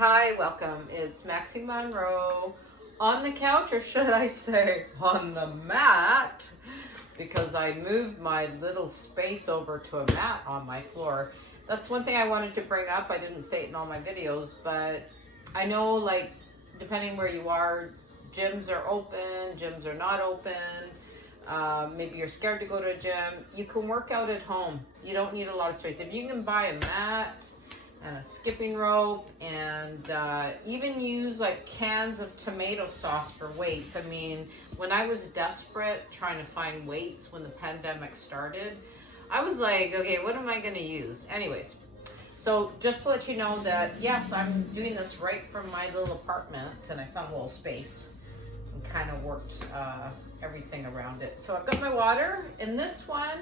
Hi, welcome. It's Maxie Monroe on the couch, or should I say on the mat, because I moved my little space over to a mat on my floor. That's one thing I wanted to bring up. I didn't say it in all my videos, but I know, like, depending where you are, gyms are open, gyms are not open. Maybe you're scared to go to a gym. You can work out at home. You don't need a lot of space. If you can buy a mat and a skipping rope and even use like cans of tomato sauce for weights. I mean, when I was desperate trying to find weights when the pandemic started, I was like, okay, what am I gonna use? Anyways, so just to let you know that yes, I'm doing this right from my little apartment, and I found a little space and kind of worked everything around it. So I've got my water. In this one,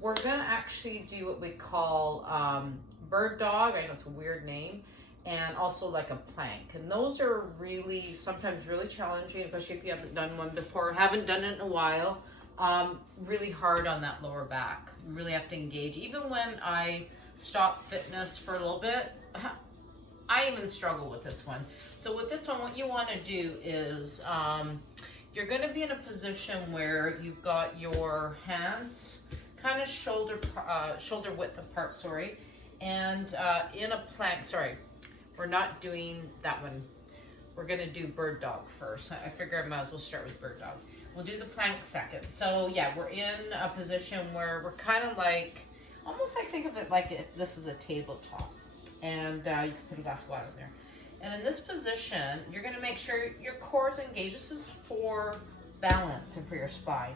we're gonna actually do what we call bird dog. I know it's a weird name, and also like a plank. And those are really, sometimes really challenging, especially if you haven't done one before, haven't done it in a while. Really hard on that lower back. You really have to engage. Even when I stopped fitness for a little bit, I even struggle with this one. So with this one, what you want to do is you're going to be in a position where you've got your hands kind of shoulder width apart, and in a plank. We're not doing that one. We're going to do bird dog first. I figure I might as well start with bird dog. We'll do the plank second. So yeah, we're in a position where we're kind of like, almost like, think of it like if this is a tabletop, and you can put a glass of water in there. And in this position, you're going to make sure your core is engaged. This is for balance and for your spine.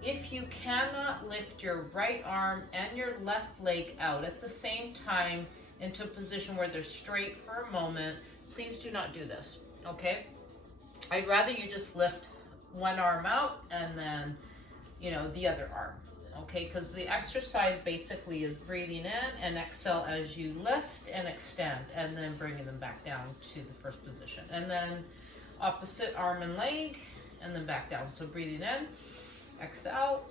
If you cannot lift your right arm and your left leg out at the same time into a position where they're straight for a moment, please do not do this, okay? I'd rather you just lift one arm out and then, the other arm, okay? Because the exercise basically is breathing in and exhale as you lift and extend, and then bringing them back down to the first position. And then opposite arm and leg, and then back down. So breathing in, exhale.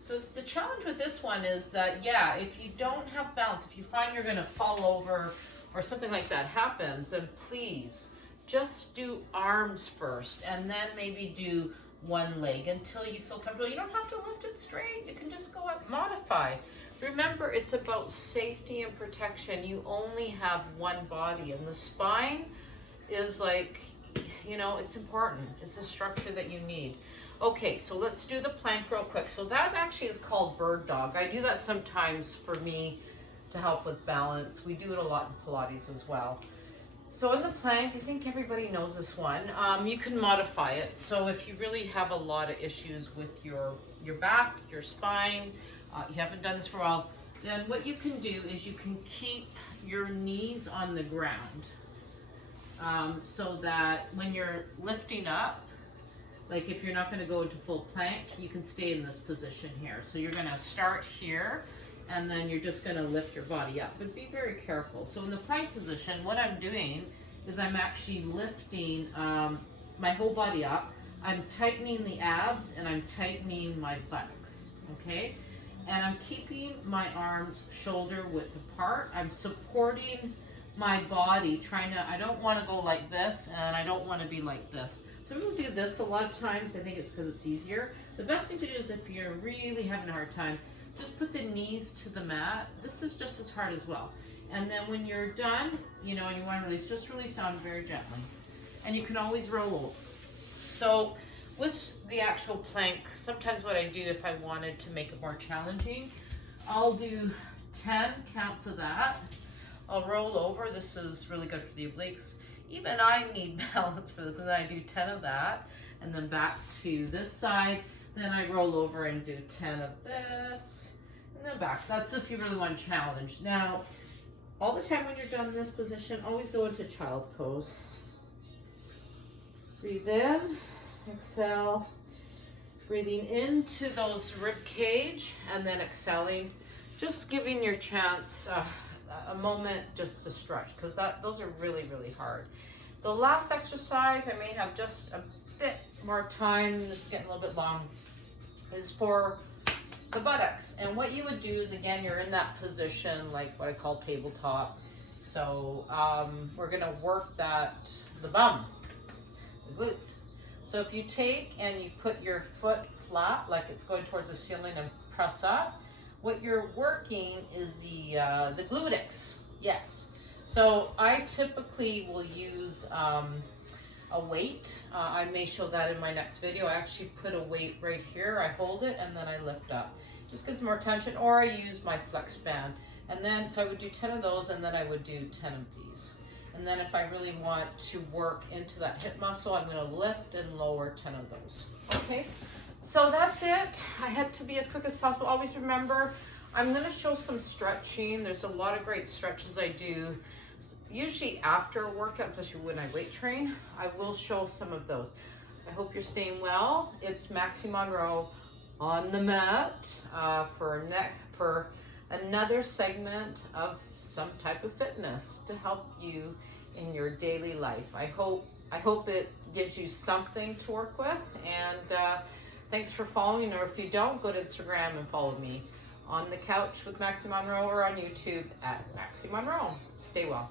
So the challenge with this one is that, yeah, if you don't have balance, if you find you're going to fall over or something like that happens, then please just do arms first, and then maybe do one leg until you feel comfortable. You don't have to lift it straight. You can just go up, modify. Remember, it's about safety and protection. You only have one body, and the spine is like, it's important. It's a structure that you need. Okay, so let's do the plank real quick. So that actually is called bird dog. I do that sometimes for me to help with balance. We do it a lot in Pilates as well. So in the plank, I think everybody knows this one. You can modify it. So if you really have a lot of issues with your back, your spine, you haven't done this for a while, then what you can do is you can keep your knees on the ground, so that when you're lifting up, like if you're not going to go into full plank, you can stay in this position here. So you're going to start here, and then you're just going to lift your body up. But be very careful. So in the plank position, what I'm doing is I'm actually lifting my whole body up. I'm tightening the abs, and I'm tightening my buttocks, okay? And I'm keeping my arms shoulder width apart. I'm supporting my body, I don't want to go like this, and I don't want to be like this. So we'll do this a lot of times. I think it's because it's easier. The best thing to do is, if you're really having a hard time, just put the knees to the mat. This is just as hard as well. And then when you're done, and you want to release, just release down very gently. And you can always roll over. So with the actual plank, sometimes what I do, if I wanted to make it more challenging, I'll do 10 counts of that. I'll roll over. This is really good for the obliques. Even I need balance for this. And then I do 10 of that, and then back to this side. Then I roll over and do 10 of this, and then back. That's if you really want to challenge. Now, all the time when you're done in this position, always go into child pose. Breathe in, exhale, breathing into those rib cage, and then exhaling, just giving your chance a moment just to stretch, because those are really, really hard. The last exercise, I may have just a bit more time, this is getting a little bit long, is for the buttocks. And what you would do is, again, you're in that position, like what I call tabletop. So we're gonna work the bum, the glute. So if you take and you put your foot flat, like it's going towards the ceiling, and press up, what you're working is the glutics. Yes. So I typically will use a weight. I may show that in my next video. I actually put a weight right here. I hold it and then I lift up. Just gives more tension, or I use my flex band. And then, so I would do 10 of those, and then I would do 10 of these. And then if I really want to work into that hip muscle, I'm gonna lift and lower 10 of those. Okay, so that's it. I had to be as quick as possible. Always remember, I'm gonna show some stretching. There's a lot of great stretches I do, usually after a workout, especially when I weight train. I will show some of those. I hope you're staying well. It's Maxie Monroe on the mat for another segment of some type of fitness to help you in your daily life. I hope it gives you something to work with, and thanks for following. Or if you don't, go to Instagram and follow me on the couch with Maxie Monroe, or on YouTube at Maxie Monroe. Stay well.